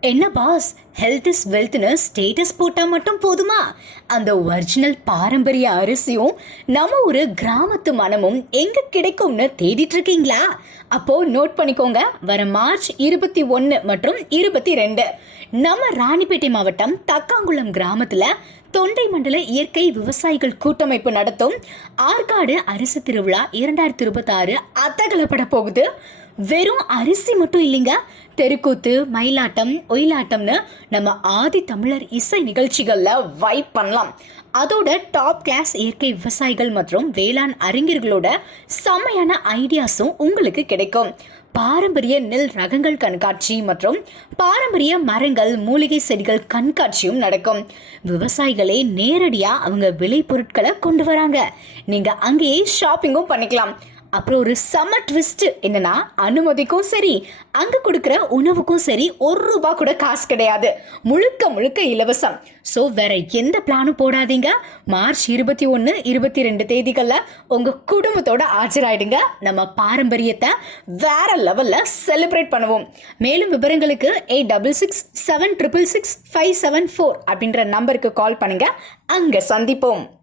என்ன pass, health is வெல்த்னு status போட்டா மட்டும் போதுமா? அந்த ஒரிஜினல் பாரம்பரிய அரிசியும் நம்ம ஒரு கிராமத்து மனமும் எங்க கிடைக்கும்னு தேடிட்டு இருக்கீங்களா? அப்போ நோட் பண்ணிக்கோங்க, வர மார்ச் 21 மற்றும் 22 நம்ம ராணிப்பேட்டை மாவட்டம் தக்காங்குளம் கிராமத்துல தொண்டை மண்டல இயற்கை விவசாயிகள் கூட்டமைப்பு நடத்தும் ஆற்காடு அரிசி திருவிழா 2026 அத்தகலப்பட போகுது. வெறும் அரிசி மட்டும் இல்லைங்க, தெருக்கூத்து, மயிலாட்டம், ஒயிலாட்டம்னு நம்ம ஆதி தமிழர் இசை நிகழ்ச்சிகள்ல வைப் பண்ணலாம். அதோட டாப் கிளாஸ் இயற்கை விவசாயிகள் மற்றும் வேளாண் அறிஞர்களோட செம்மையான ஐடியாஸும் உங்களுக்கு கிடைக்கும். பாரம்பரிய நெல் ரகங்கள் கண்காட்சி மற்றும் பாரம்பரிய மரங்கள், மூலிகை செடிகள் கண்காட்சியும் நடக்கும். விவசாயிகளே நேரடியா அவங்க விளை பொருட்களை கொண்டு வராங்க. நீங்க அங்கேயே ஷாப்பிங்கும் பண்ணிக்கலாம். அப்புறம் ஒரு செம்ம ட்விஸ்ட் என்னன்னா, அனுமதிக்கும் சரி, அங்க கொடுக்குற உணவுக்கும் சரி ₹1 கூட காசு கிடையாது. முழுக்க முழுக்க இலவசம். ஸோ வேற எந்த பிளானும் போடாதீங்க. மார்ச் 21, 22 தேதிகள்ல உங்க குடும்பத்தோட ஆஜராயிடுங்க. நம்ம பாரம்பரியத்தை வேற லெவல்ல செலிப்ரேட் பண்ணுவோம். மேலும் விவரங்களுக்கு 8667666574 அப்படின்ற நம்பருக்கு கால் பண்ணுங்க. அங்க சந்திப்போம்.